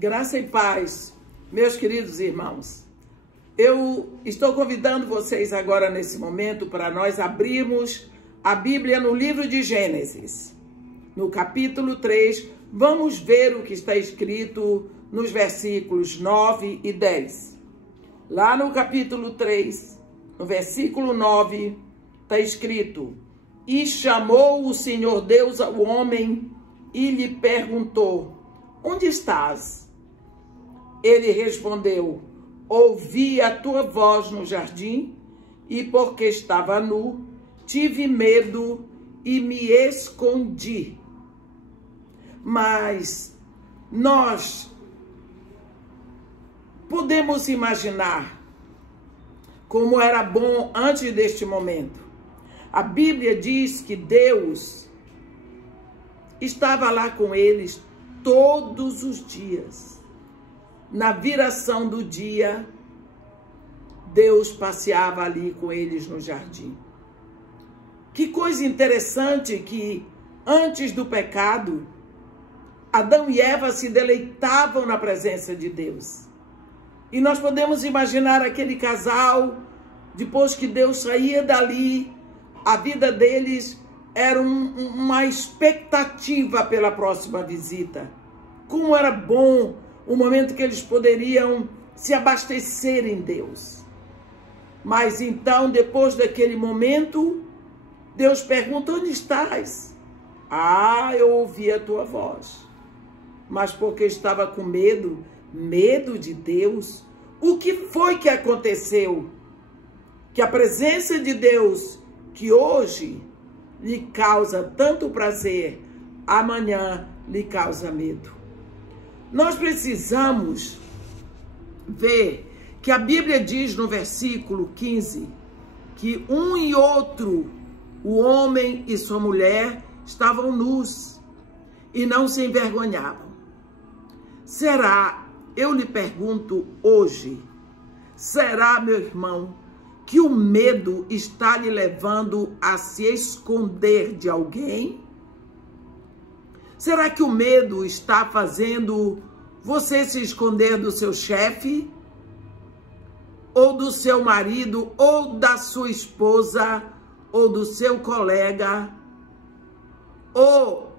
Graça e paz, meus queridos irmãos. Eu estou convidando vocês agora nesse momento para nós abrirmos a Bíblia no livro de Gênesis. No capítulo 3, vamos ver o que está escrito nos versículos 9 e 10. Lá no capítulo 3, no versículo 9, está escrito: E chamou o Senhor Deus ao homem e lhe perguntou: Onde estás? Ele respondeu: Ouvi a tua voz no jardim, e porque estava nu, tive medo e me escondi. Mas nós podemos imaginar como era bom antes deste momento. A Bíblia diz que Deus estava lá com eles todos os dias. Na viração do dia, Deus passeava ali com eles no jardim. Que coisa interessante que antes do pecado, Adão e Eva se deleitavam na presença de Deus. E nós podemos imaginar aquele casal, depois que Deus saía dali, a vida deles era uma expectativa pela próxima visita. Como era bom o momento que eles poderiam se abastecer em Deus. Mas então, depois daquele momento, Deus pergunta: onde estás? Ah, eu ouvi a tua voz. Mas porque estava com medo de Deus, o que foi que aconteceu? Que a presença de Deus, que hoje lhe causa tanto prazer, amanhã lhe causa medo. Nós precisamos ver que a Bíblia diz no versículo 15 que um e outro, o homem e sua mulher, estavam nus e não se envergonhavam. Será, eu lhe pergunto hoje, será, meu irmão, que o medo está lhe levando a se esconder de alguém? Será que o medo está fazendo você se esconder do seu chefe? Ou do seu marido? Ou da sua esposa? Ou do seu colega? Ou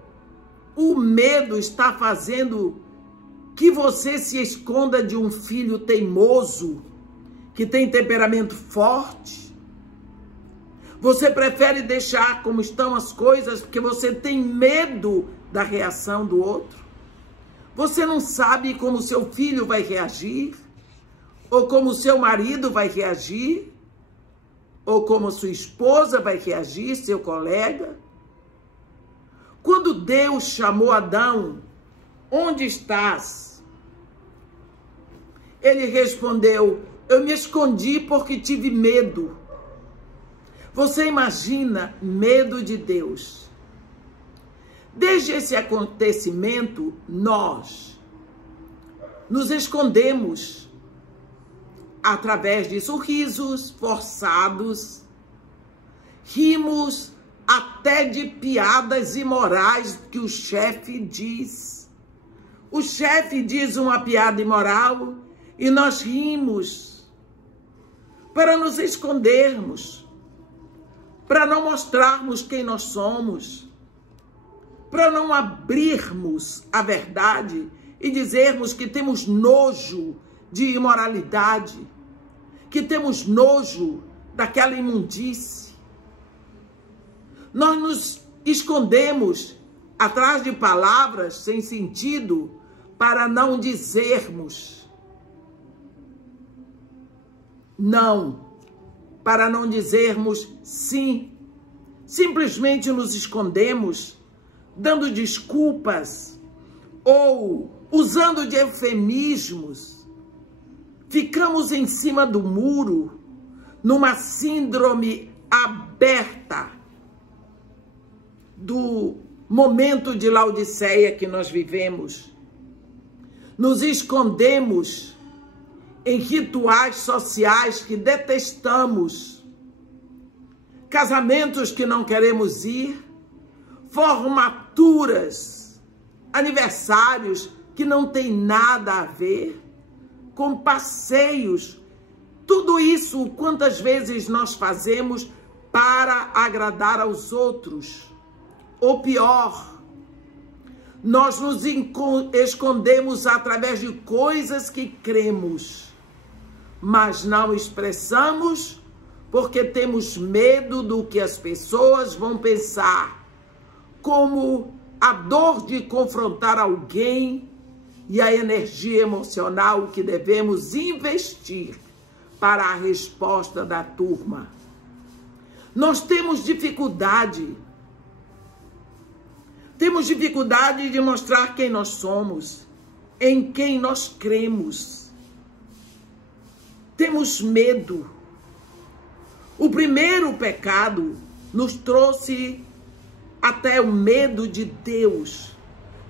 o medo está fazendo que você se esconda de um filho teimoso, que tem temperamento forte? Você prefere deixar como estão as coisas porque você tem medo da reação do outro? Você não sabe como seu filho vai reagir? Ou como seu marido vai reagir? Ou como sua esposa vai reagir, seu colega? Quando Deus chamou Adão: onde estás? Ele respondeu: eu me escondi porque tive medo. Você imagina medo de Deus? Desde esse acontecimento, nós nos escondemos através de sorrisos forçados, rimos até de piadas imorais que o chefe diz. O chefe diz uma piada imoral e nós rimos para nos escondermos, para não mostrarmos quem nós somos, para não abrirmos a verdade e dizermos que temos nojo de imoralidade, que temos nojo daquela imundície. Nós nos escondemos atrás de palavras sem sentido para não dizermos não, para não dizermos sim. Simplesmente nos escondemos dando desculpas ou usando de eufemismos. Ficamos em cima do muro, numa síndrome aberta do momento de Laodiceia que nós vivemos. Nos escondemos em rituais sociais que detestamos, casamentos que não queremos ir, formaturas, aniversários que não tem nada a ver, com passeios. Tudo isso, quantas vezes nós fazemos para agradar aos outros? Ou pior, nós nos escondemos através de coisas que cremos, mas não expressamos porque temos medo do que as pessoas vão pensar, como a dor de confrontar alguém e a energia emocional que devemos investir para a resposta da turma. Nós temos dificuldade de mostrar quem nós somos, em quem nós cremos. Temos medo. O primeiro pecado nos trouxe até o medo de Deus,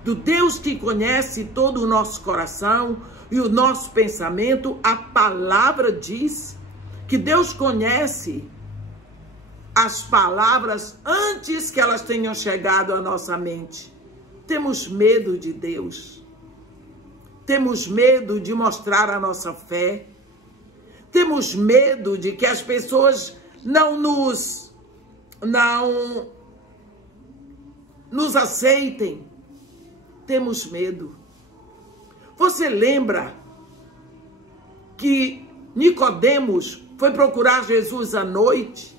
do Deus que conhece todo o nosso coração e o nosso pensamento. A palavra diz que Deus conhece as palavras antes que elas tenham chegado à nossa mente. Temos medo de Deus. Temos medo de mostrar a nossa fé. Temos medo de que as pessoas não nos aceitem. Temos medo. Você lembra que Nicodemos foi procurar Jesus à noite?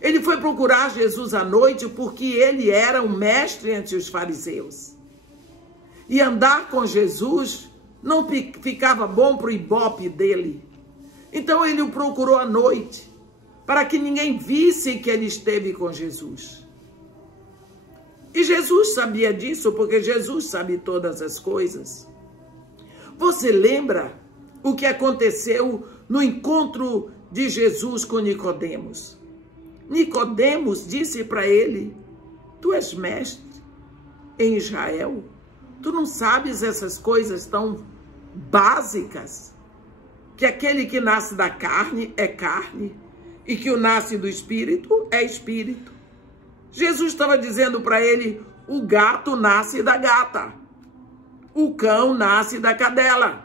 Ele foi procurar Jesus à noite porque ele era um mestre entre os fariseus. E andar com Jesus não ficava bom para o ibope dele. Então ele o procurou à noite, para que ninguém visse que ele esteve com Jesus. E Jesus sabia disso, porque Jesus sabe todas as coisas. Você lembra o que aconteceu no encontro de Jesus com Nicodemos? Nicodemos disse para ele: tu és mestre em Israel, tu não sabes essas coisas tão básicas, que aquele que nasce da carne é carne, e que o nasce do espírito é espírito. Jesus estava dizendo para ele: o gato nasce da gata, o cão nasce da cadela.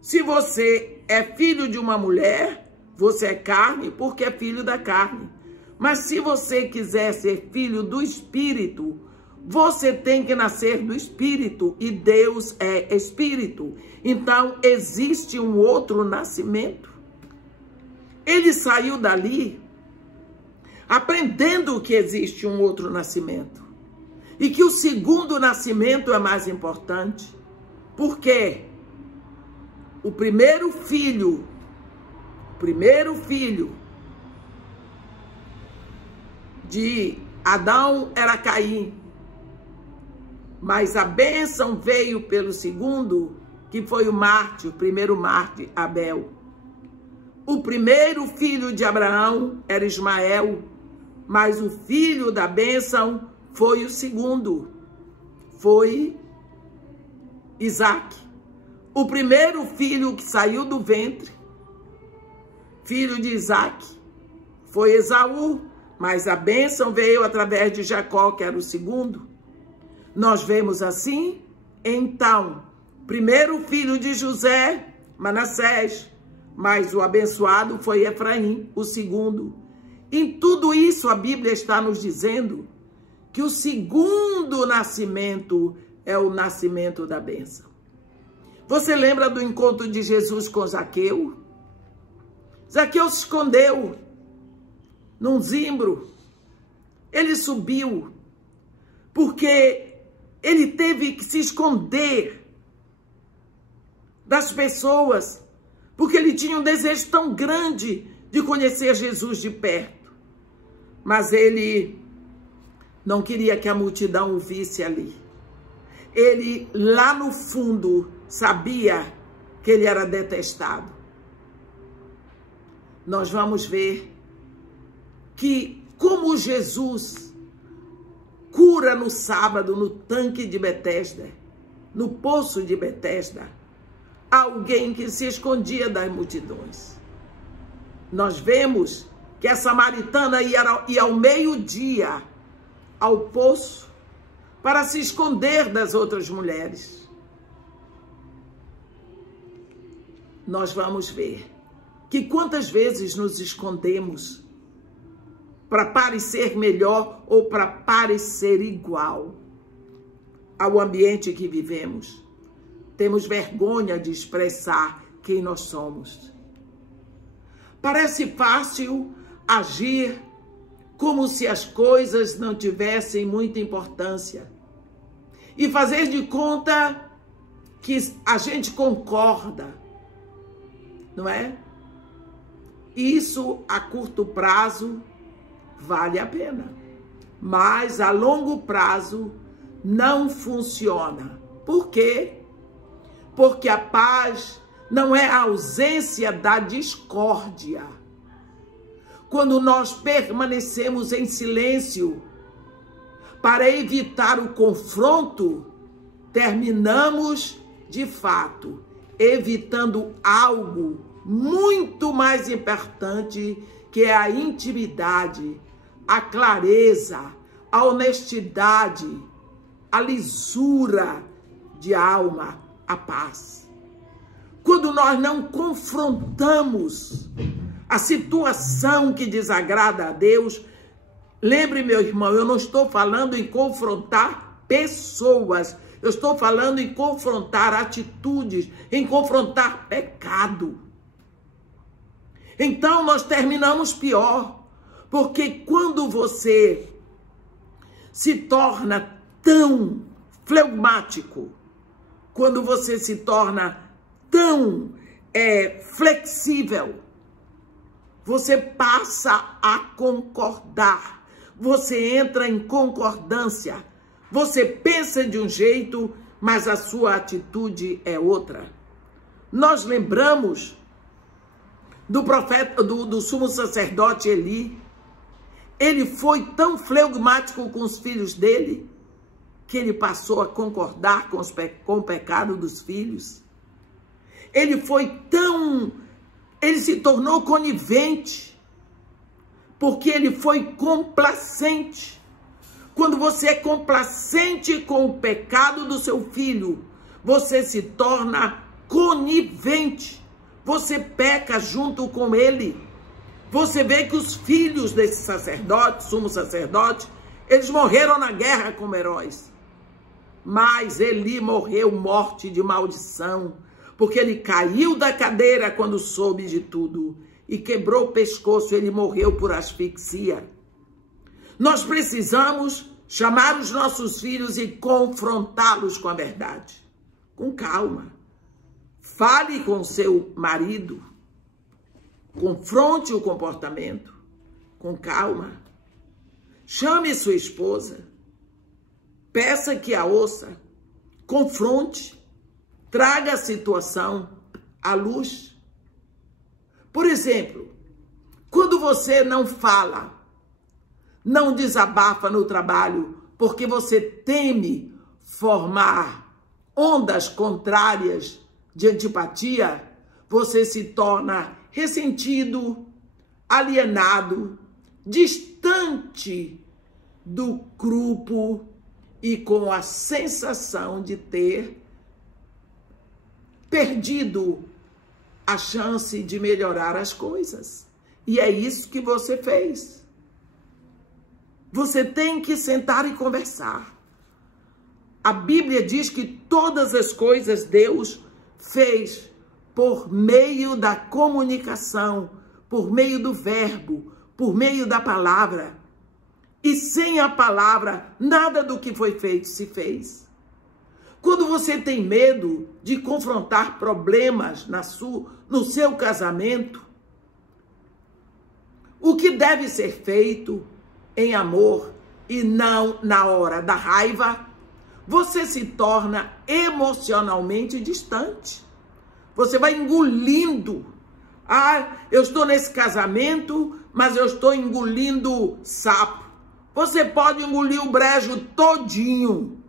Se você é filho de uma mulher, você é carne porque é filho da carne. Mas se você quiser ser filho do Espírito, você tem que nascer do Espírito, e Deus é Espírito. Então, existe um outro nascimento. Ele saiu dali aprendendo que existe um outro nascimento. E que o segundo nascimento é mais importante. Por quê? O primeiro filho de Adão era Caim, mas a bênção veio pelo segundo, que foi o primeiro mártir, Abel. O primeiro filho de Abraão era Ismael, mas o filho da bênção foi o segundo, foi Isaac. O primeiro filho que saiu do ventre, filho de Isaac, foi Esaú, mas a bênção veio através de Jacó, que era o segundo. Nós vemos assim, então, primeiro filho de José, Manassés, mas o abençoado foi Efraim, o segundo. Em tudo isso, a Bíblia está nos dizendo que o segundo nascimento é o nascimento da bênção. Você lembra do encontro de Jesus com Zaqueu? Zaqueu se escondeu num zimbro. Ele subiu porque ele teve que se esconder das pessoas, porque ele tinha um desejo tão grande de conhecer Jesus de perto. Mas ele não queria que a multidão o visse ali. Ele, lá no fundo, sabia que ele era detestado. Nós vamos ver que como Jesus cura no sábado no tanque de Betesda, no poço de Betesda, alguém que se escondia das multidões. Nós vemos que a samaritana ia ao meio-dia ao poço para se esconder das outras mulheres. Nós vamos ver que quantas vezes nos escondemos para parecer melhor ou para parecer igual ao ambiente que vivemos. Temos vergonha de expressar quem nós somos. Parece fácil agir como se as coisas não tivessem muita importância e fazer de conta que a gente concorda, não é? Isso a curto prazo vale a pena, mas a longo prazo não funciona. Por quê? Porque a paz não é a ausência da discórdia. Quando nós permanecemos em silêncio para evitar o confronto, terminamos, de fato, evitando algo muito mais importante, que é a intimidade, a clareza, a honestidade, a lisura de alma, a paz. Quando nós não confrontamos a situação que desagrada a Deus, lembre, meu irmão, eu não estou falando em confrontar pessoas, eu estou falando em confrontar atitudes, em confrontar pecado. Então nós terminamos pior, porque quando você se torna tão fleumático, quando você se torna tão flexível, você passa a concordar, você entra em concordância, você pensa de um jeito, mas a sua atitude é outra. Nós lembramos do profeta, do sumo sacerdote Eli. Ele foi tão flegmático com os filhos dele, que ele passou a concordar com o pecado dos filhos. Ele se tornou conivente, porque ele foi complacente. Quando você é complacente com o pecado do seu filho, você se torna conivente. Você peca junto com ele. Você vê que os filhos desse sacerdote, sumo sacerdote, eles morreram na guerra como heróis. Mas Eli morreu morte de maldição, porque ele caiu da cadeira quando soube de tudo e quebrou o pescoço, ele morreu por asfixia. Nós precisamos chamar os nossos filhos e confrontá-los com a verdade. Com calma. Fale com seu marido. Confronte o comportamento. Com calma. Chame sua esposa. Peça que a ouça. Confronte. Traga a situação à luz. Por exemplo, quando você não fala, não desabafa no trabalho, porque você teme formar ondas contrárias de antipatia, você se torna ressentido, alienado, distante do grupo e com a sensação de ter perdido a chance de melhorar as coisas. E é isso que você fez. Você tem que sentar e conversar. A Bíblia diz que todas as coisas Deus fez por meio da comunicação, por meio do verbo, por meio da palavra. E sem a palavra, nada do que foi feito se fez. Quando você tem medo de confrontar problemas no seu casamento, o que deve ser feito em amor e não na hora da raiva, você se torna emocionalmente distante. Você vai engolindo. Eu estou nesse casamento, mas eu estou engolindo sapo. Você pode engolir o brejo todinho.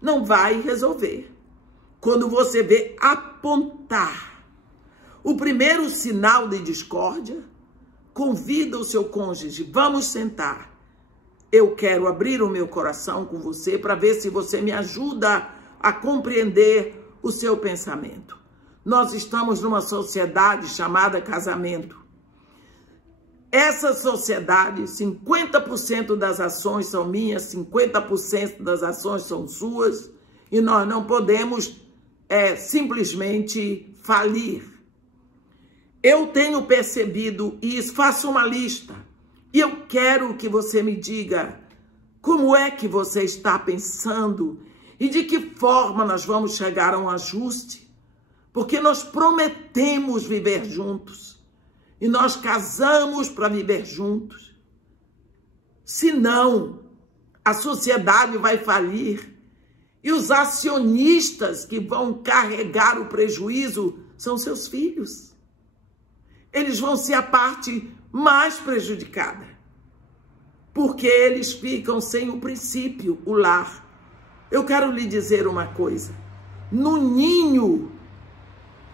Não vai resolver. Quando você vê apontar o primeiro sinal de discórdia, convida o seu cônjuge, vamos sentar eu quero abrir o meu coração com você para ver se você me ajuda a compreender o seu pensamento. Nós estamos numa sociedade chamada casamento. Essa sociedade, 50% das ações são minhas, 50% das ações são suas, e nós não podemos simplesmente falir. Eu tenho percebido isso, faço uma lista, e eu quero que você me diga como é que você está pensando e de que forma nós vamos chegar a um ajuste, porque nós prometemos viver juntos. E nós casamos para viver juntos. Senão, a sociedade vai falir. E os acionistas que vão carregar o prejuízo são seus filhos. Eles vão ser a parte mais prejudicada. Porque eles ficam sem o princípio, o lar. Eu quero lhe dizer uma coisa. No ninho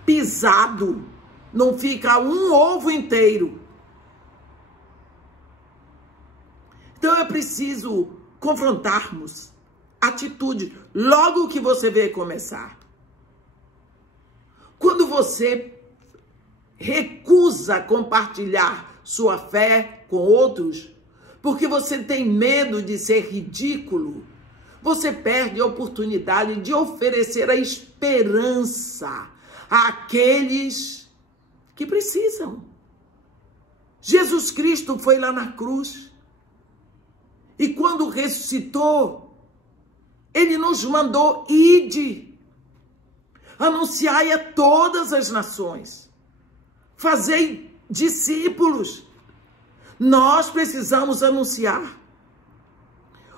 pisado, não fica um ovo inteiro. Então é preciso confrontarmos atitude logo que você vê começar. Quando você recusa compartilhar sua fé com outros, porque você tem medo de ser ridículo, você perde a oportunidade de oferecer a esperança àqueles que precisam. Jesus Cristo foi lá na cruz e quando ressuscitou, ele nos mandou: ide, anunciai a todas as nações, fazei discípulos. Nós precisamos anunciar.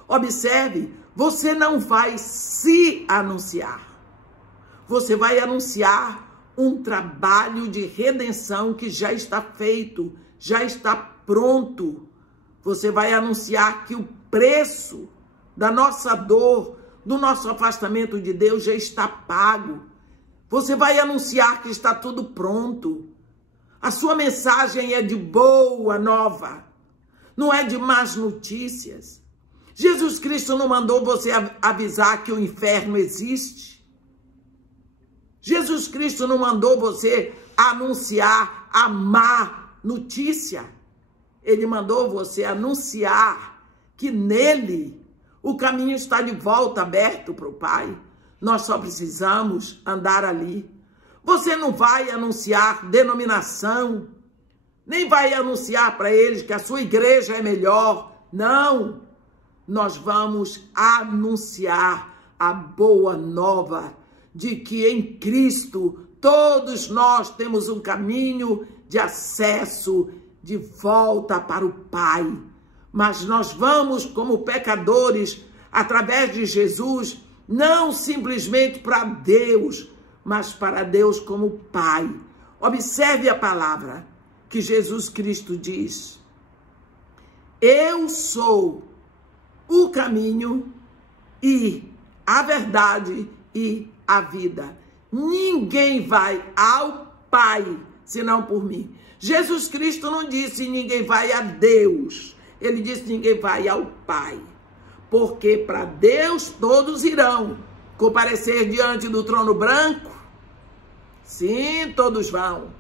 Observe, você não vai se anunciar, você vai anunciar um trabalho de redenção que já está feito, já está pronto. Você vai anunciar que o preço da nossa dor, do nosso afastamento de Deus já está pago. Você vai anunciar que está tudo pronto. A sua mensagem é de boa nova, não é de más notícias. Jesus Cristo não mandou você avisar que o inferno existe. Jesus Cristo não mandou você anunciar a má notícia. Ele mandou você anunciar que nele o caminho está de volta aberto para o Pai. Nós só precisamos andar ali. Você não vai anunciar denominação, nem vai anunciar para eles que a sua igreja é melhor. Não, nós vamos anunciar a boa nova de que em Cristo todos nós temos um caminho de acesso, de volta para o Pai. Mas nós vamos, como pecadores, através de Jesus, não simplesmente para Deus, mas para Deus como Pai. Observe a palavra que Jesus Cristo diz: eu sou o caminho e a verdade e a vida. Ninguém vai ao Pai senão por mim. Jesus Cristo não disse ninguém vai a Deus. Ele disse ninguém vai ao Pai. Porque para Deus todos irão comparecer diante do trono branco. Sim, todos vão.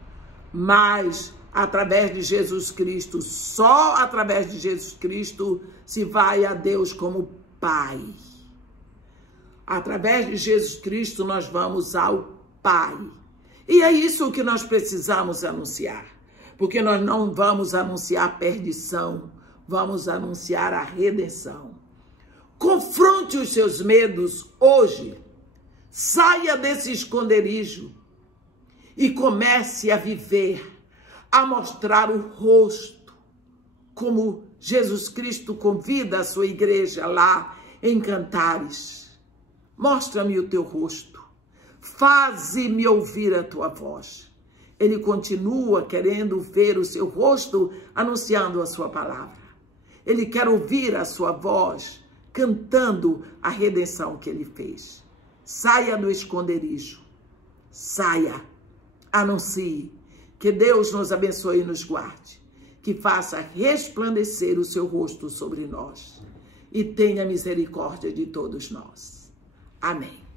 Mas através de Jesus Cristo, só através de Jesus Cristo se vai a Deus como Pai. Através de Jesus Cristo nós vamos ao Pai. E é isso que nós precisamos anunciar. Porque nós não vamos anunciar perdição, vamos anunciar a redenção. Confronte os seus medos hoje. Saia desse esconderijo e comece a viver, a mostrar o rosto, como Jesus Cristo convida a sua igreja lá em Cantares. Mostra-me o teu rosto, faze-me ouvir a tua voz. Ele continua querendo ver o seu rosto, anunciando a sua palavra. Ele quer ouvir a sua voz, cantando a redenção que ele fez. Saia do esconderijo, saia, anuncie. Que Deus nos abençoe e nos guarde. que faça resplandecer o seu rosto sobre nós e tenha misericórdia de todos nós. Amém.